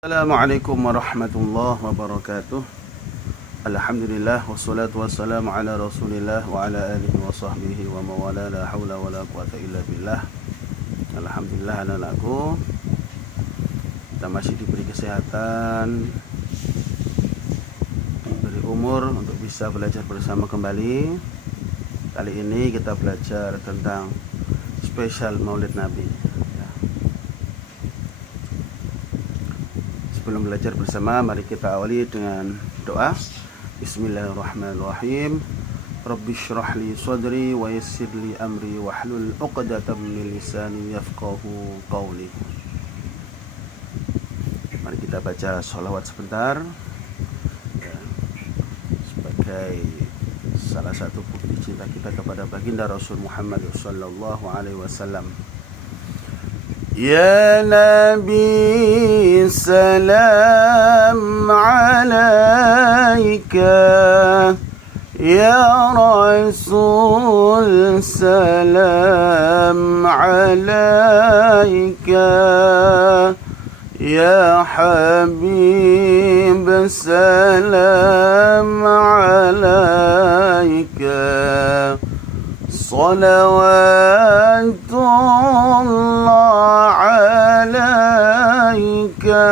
Assalamualaikum warahmatullahi wabarakatuh. Alhamdulillah wassalatu wassalamu ala Rasulillah wa ala alihi wa sahbihi wa mawala la haula wala quwata illa billah. Alhamdulillah anak-anakku, kita masih diberi kesehatan, diberi umur untuk bisa belajar bersama kembali. Kali ini kita belajar tentang spesial Maulid Nabi. Sebelum belajar bersama, mari kita awali dengan doa. Bismillahirrahmanirrahim. Rabbi syrah li sadri wa yassir li amri wahlul 'uqdatam min lisani yafqahu qawli. Mari kita baca sholawat sebentar sebagai salah satu bukti cinta kita kepada baginda Rasul Muhammad sallallahu alaihi wasallam. Ya Nabi salam alaika, Ya Rasul salam alaika, Ya Habib salam alaika, salawatullah alaika.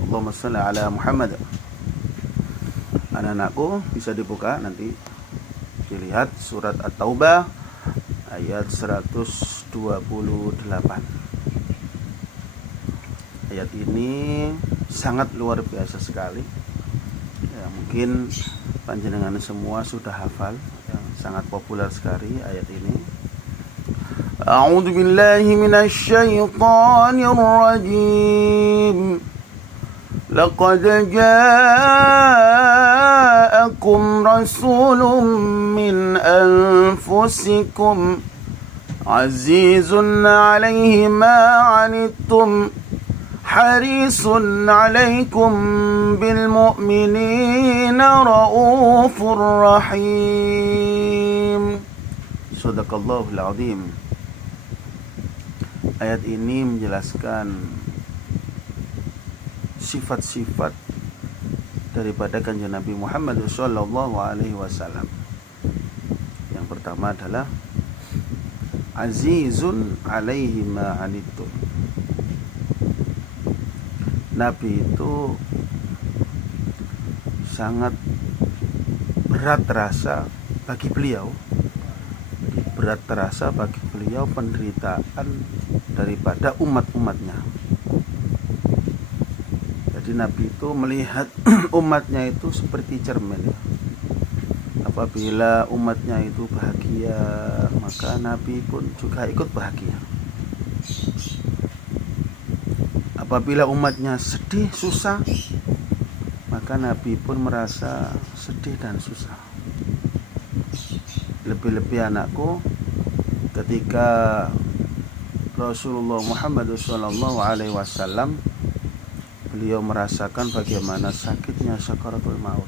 Allahumma salli ala Muhammad. Anak-anakku bisa dibuka, nanti dilihat surat At-Taubah ayat 128. Ayat ini sangat luar biasa sekali ya, mungkin panjenengan semua sudah hafal ya, sangat populer sekali ayat ini. A'udzu billahi minasyaitonir rajim. Laqad ja'akum rasulun min anfusikum azizun 'alaihi ma 'anittum harisun 'alaikum bil mu'minina raufur rahim. Shadaqallahul azim. Ayat ini menjelaskan sifat-sifat daripada kanjeng Nabi Muhammad sallallahu alaihi wasallam. Yang pertama adalah azizun 'alaihi ma 'anittum. Nabi itu sangat berat terasa bagi beliau, penderitaan daripada umat-umatnya. Jadi Nabi itu melihat umatnya itu seperti cermin. Apabila umatnya itu bahagia, maka Nabi pun juga ikut bahagia. Apabila umatnya sedih, susah, maka Nabi pun merasa sedih dan susah. Lebih-lebih anakku, ketika Rasulullah Muhammad SAW beliau merasakan bagaimana sakitnya sakaratul maut,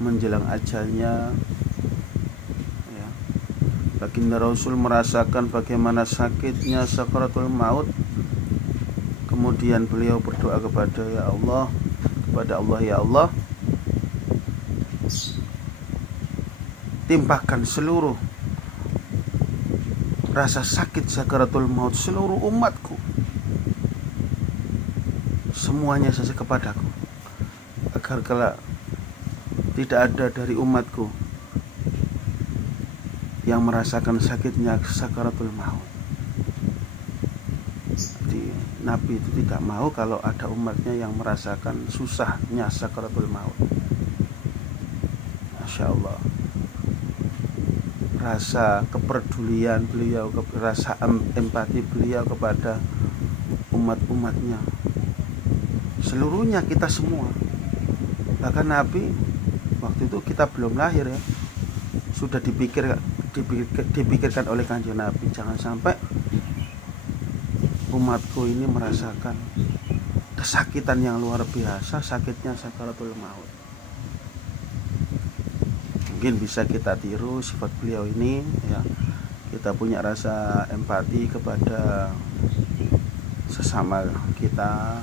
menjelang ajalnya ya, baginda Rasul merasakan bagaimana sakitnya sakaratul maut. Kemudian beliau berdoa kepada Allah, ya Allah, timpakan seluruh rasa sakit sakaratul maut seluruh umatku, semuanya saja kepadaku, agar kelak tidak ada dari umatku yang merasakan sakitnya sakaratul maut. Jadi Nabi itu tidak mau kalau ada umatnya yang merasakan susahnya sakaratul maut. Masya Allah, rasa kepedulian beliau, rasa empati beliau kepada umat-umatnya, seluruhnya, kita semua. Bahkan Nabi waktu itu kita belum lahir ya, sudah dipikirkan oleh kanjeng Nabi, jangan sampai umatku ini merasakan kesakitan yang luar biasa, sakitnya sakaratul maut. Mungkin bisa kita tiru sifat beliau ini ya, kita punya rasa empati kepada sesama kita,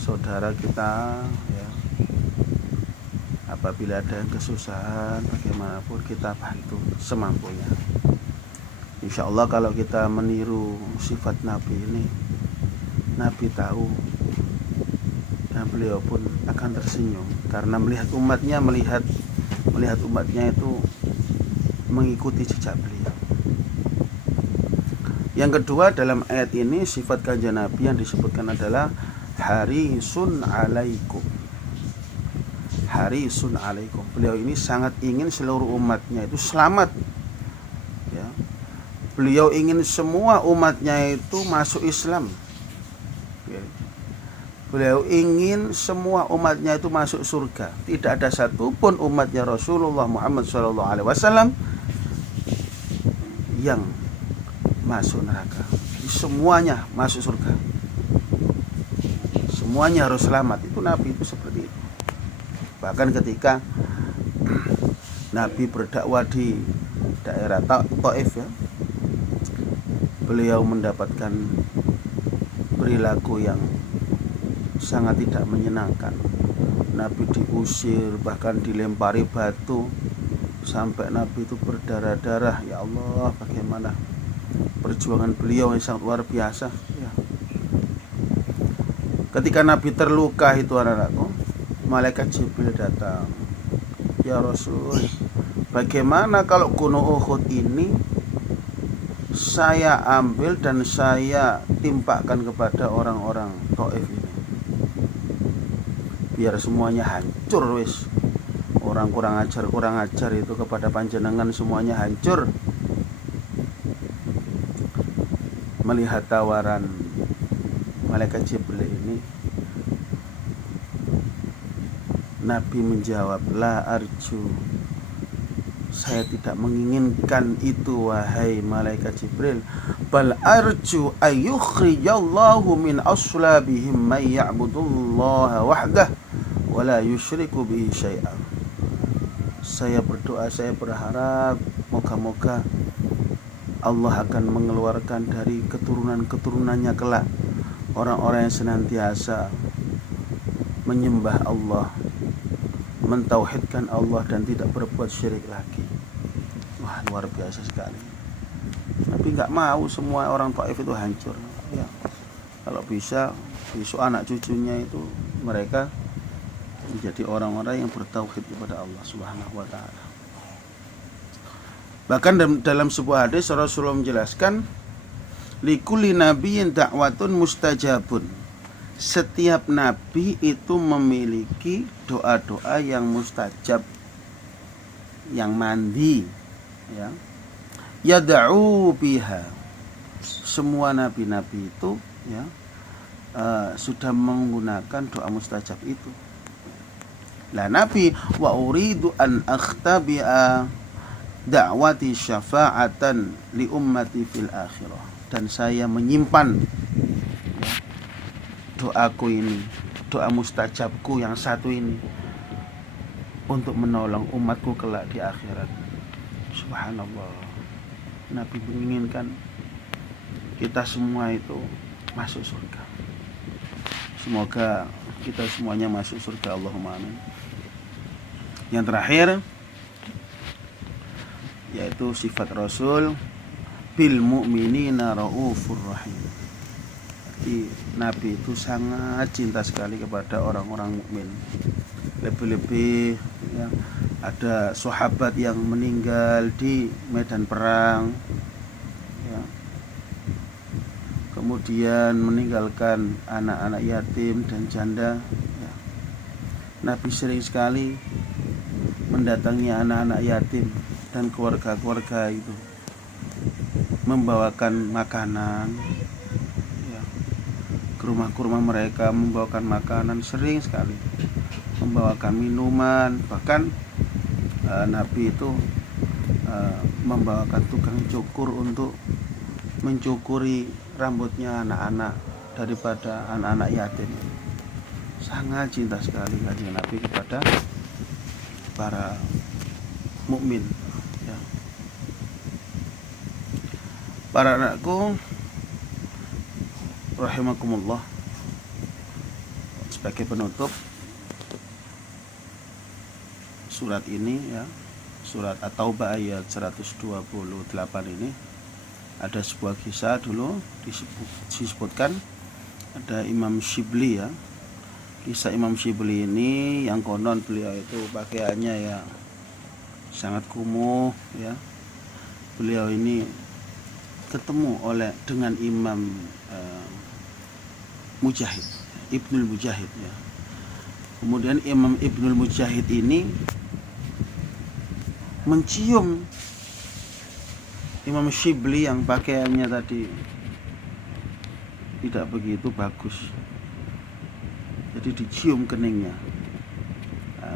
saudara kita, ya. Apabila ada yang kesusahan, bagaimanapun kita bantu semampunya. Insya Allah kalau kita meniru sifat Nabi ini, Nabi tahu dan beliau pun akan tersenyum karena melihat umatnya itu mengikuti jejak beliau. Yang kedua, dalam ayat ini sifat kanjeng Nabi yang disebutkan adalah harisun alaikum. Harisun alaikum. Beliau ini sangat ingin seluruh umatnya itu selamat. Ya. Beliau ingin semua umatnya itu masuk Islam. Ya. Beliau ingin semua umatnya itu masuk surga. Tidak ada satupun umatnya Rasulullah Muhammad SAW yang masuk neraka. Semuanya masuk surga. Semuanya harus selamat. Itu Nabi itu seperti itu. Bahkan ketika Nabi berdakwah di daerah Taif, ya, beliau mendapatkan perilaku yang sangat tidak menyenangkan. Nabi diusir, bahkan dilempari batu, sampai Nabi itu berdarah-darah. Ya Allah, bagaimana perjuangan beliau yang sangat luar biasa, ya. Ketika Nabi terluka itu, anak-anakku, malaikat Jibril datang. Ya Rasul, bagaimana kalau gunung Uhud ini saya ambil dan saya timpakan kepada orang-orang Taif ini, biar semuanya hancur wis. Orang kurang ajar itu kepada panjenengan semuanya hancur. Melihat tawaran malaikat Jibril ini, Nabi menjawab, la arju, saya tidak menginginkan itu wahai malaikat Jibril, bal arju ayyukhrijallahu min aslabihim may ya'budullaha wahdah wa la yusyriku bihi syai'an. Saya berdoa, saya berharap moga-moga Allah akan mengeluarkan dari keturunan-keturunannya kelak orang-orang yang senantiasa menyembah Allah, mentauhidkan Allah dan tidak berbuat syirik lagi. Wah, luar biasa sekali. Tapi nggak mau semua orang Taif itu hancur. Ya, kalau bisa besok anak cucunya itu mereka menjadi orang-orang yang bertauhid kepada Allah Subhanahu wa taala. Bahkan dalam sebuah hadis Rasulullah menjelaskan, likulli nabiyyin da'watun mustajabun. Setiap nabi itu memiliki doa-doa yang mustajab, yang mandi, ya. Yad'u biha. Semua nabi-nabi itu, ya, sudah menggunakan doa mustajab itu. Lah Nabi, wa uridu an akhtabi'a da'wati syafa'atan li ummati fil akhirah. Dan saya menyimpan, ya, doaku ini, doa mustajabku yang satu ini untuk menolong umatku kelak di akhirat. Subhanallah. Nabi menginginkan kita semua itu masuk surga. Semoga kita semuanya masuk surga, Allahumma amin. Yang terakhir yaitu sifat Rasul, bil mu'minina raufur rahim. Jadi Nabi itu sangat cinta sekali kepada orang-orang mukmin. Lebih-lebih, ya, ada sahabat yang meninggal di medan perang, ya. Kemudian meninggalkan anak-anak yatim dan janda, ya. Nabi sering sekali mendatangi anak-anak yatim dan keluarga-keluarga itu, membawakan makanan, ya, ke rumah mereka, membawakan makanan, sering sekali membawakan minuman. Bahkan Nabi itu membawakan tukang cukur untuk mencukuri rambutnya anak-anak daripada anak-anak yatim. Sangat cinta sekali kanjeng Nabi kepada para mukmin, ya. Para anakku, rahimakumullah, sebagai penutup surat ini ya, surat At-Taubah ayat 128 ini ada sebuah kisah dulu disebutkan. Ada Imam Shibli ya. Kisah Imam Shibli ini yang konon beliau itu pakaiannya ya sangat kumuh ya. Beliau ini ketemu dengan Imam Mujahid, Ibnul Mujahid ya. Kemudian Imam Ibnul Mujahid ini mencium Imam Shibli yang pakaiannya tadi tidak begitu bagus, jadi dicium keningnya.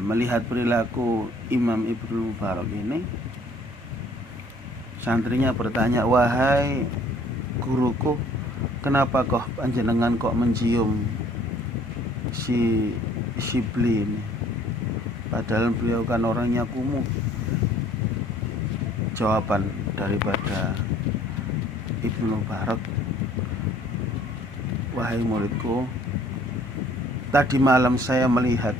Melihat perilaku Imam Ibnu Mubarak ini, santrinya bertanya, "Wahai guruku, kenapa kok panjenengan kok mencium si Shibli ini? Padahal beliau kan orangnya kumuh." Jawaban daripada Ibnu Mubarak, "Wahai muridku, tadi malam saya melihat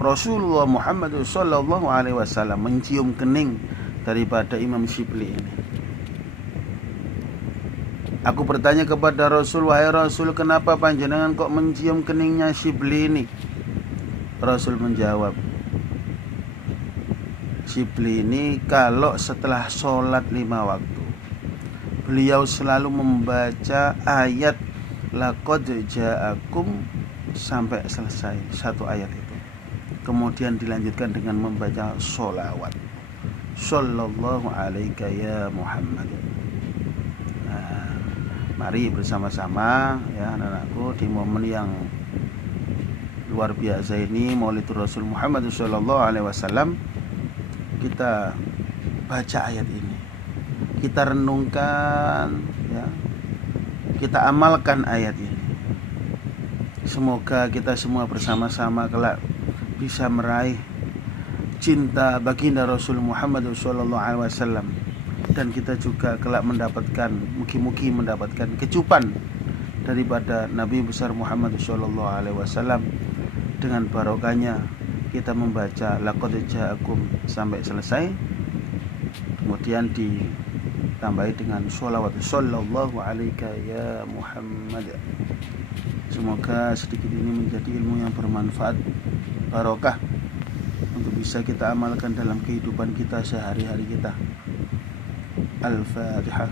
Rasulullah Muhammad SAW mencium kening daripada Imam Shibli ini. Aku bertanya kepada Rasul, wahai Rasul, kenapa panjenengan kok mencium keningnya Shibli ini?" Rasul menjawab, "Shibli ini kalau setelah sholat 5 waktu, beliau selalu membaca ayat laqad ja'akum sampai selesai satu ayat itu. Kemudian dilanjutkan dengan membaca sholawat, sallallahu alaika ya Muhammad." Nah, mari bersama-sama ya anak-anakku di momen yang luar biasa ini, Maulid Rasul Muhammad SAW, kita baca ayat ini, kita renungkan ya, kita amalkan ayat ini. Semoga kita semua bersama-sama kelak bisa meraih cinta baginda Rasul Muhammad SAW, dan kita juga kelak mendapatkan, mugi-mugi mendapatkan kecupan daripada Nabi besar Muhammad SAW dengan barokahnya kita membaca laqad ja'akum sampai selesai, kemudian ditambahi dengan sholawat sallallahu alaika ya Muhammad. Semoga sedikit ini menjadi ilmu yang bermanfaat, barokah, untuk bisa kita amalkan dalam kehidupan kita sehari-hari kita. Al-Fatihah.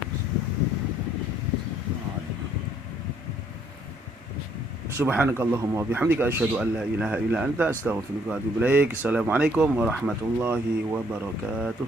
Subhanakallahumma wa bihamdika asyhadu an la ilaha illa anta astaghfiruka wa atubu ilaik. Assalamualaikum warahmatullahi wabarakatuh.